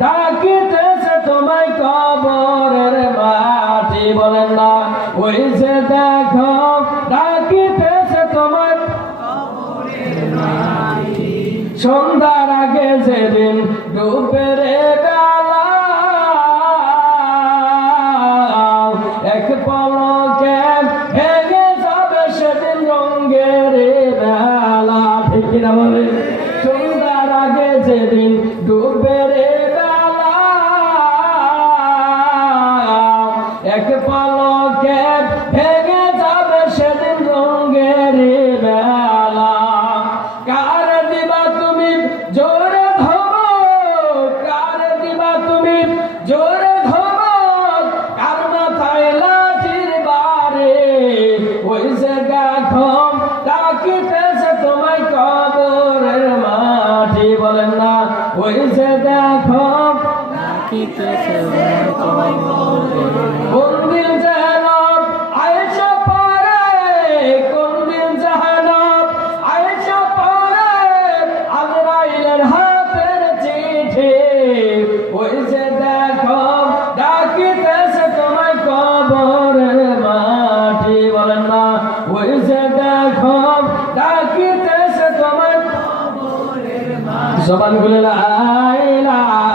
ডাকিতেছে তোমায় কবরের মাটি বলেন না ওই যে দেখো ডাকিতেছে তোমায় সন্ধ্যার আগে যেদিন ডুবের বেলা এক পলকে ভেঙে যাবে সেদিন রঙের বেলা ঠিক কিনা বলে সন্ধ্যার আগে যেদিন ডুবের বেলা এক পলকে ভেঙে যাবে সেদিন রঙের বেলা কার দিবা তুমি জোরে ধমক কার দিবা তুমি জোরে ধমক কার মাথায় লাঠির বারে ওই যে দেখো ডাকিতেছে তোমায় কবরের মাটি বলেন না ওই যে দেখো ডাকিতেছে কোন দিন যেন আয়েশা পরে কোন দিন যেন আয়েশা পরে আজরাইলের হাতের চিঠি ওই যে দেখো ডাকিতেছে তোমায় কবরের মাটি বলেন না ওই যে দেখো ডাকিতেছে তোমায় জবান খুলে লা ইলাহা